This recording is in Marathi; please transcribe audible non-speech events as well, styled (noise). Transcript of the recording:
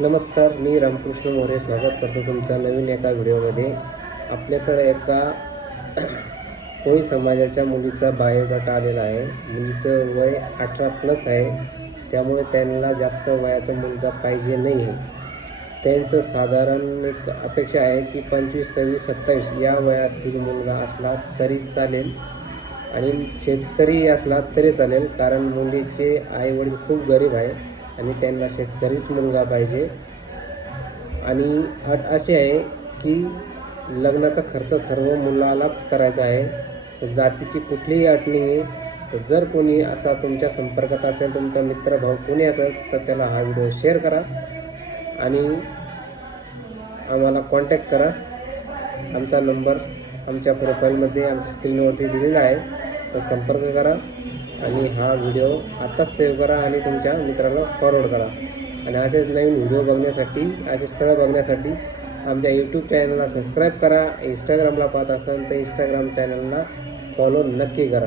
नमस्कार मी रामकृष्ण मोरे. स्वागत करतो तुमच्या नवीन एका व्हिडिओमध्ये. आपल्याकडे एका (clears throat) कोळी समाजाच्या मुलीचा बायोगट आलेला आहे. मुलीचं वय अठरा प्लस आहे. त्यामुळे त्यांना जास्त वयाचा मुलगा पाहिजे नाही आहे त्यांचं साधारण एक अपेक्षा आहे की पंचवीस सव्वीस सत्तावीस या वयातील मुलगा असला तरी चालेल आणि शेतकरी असला तरी चालेल कारण मुलीचे आईवडील खूप गरीब आहे आणि त्यांना शेतकरीच मुलगा पाहिजे. आणि अट अशी आहे की लग्नाचा खर्च सर्व मुलालाच करायचा आहे. जातीची कुठलीही अट नाही आहे तर जर कोणी असा तुमच्या संपर्कात असेल तुमचा मित्र भाऊ कोणी असेल तर त्याला हा व्हिडिओ शेअर करा. आणि आम्हाला कॉन्टॅक्ट करा. आमचा नंबर आमच्या प्रोफाईलमध्ये आमच्या स्क्रीनवरती दिलेला आहे. तर संपर्क करा आणि हा व्हिडिओ आत्ताच सेव्ह करा आणि तुमच्या मित्राला फॉरवर्ड करा. आणि असेच नवीन व्हिडिओ बघण्यासाठी असे स्थळं बघण्यासाठी आमच्या यूट्यूब चॅनलला सबस्क्राईब करा. इंस्टाग्रामला पाहत असाल तर इंस्टाग्राम चॅनलला फॉलो नक्की करा.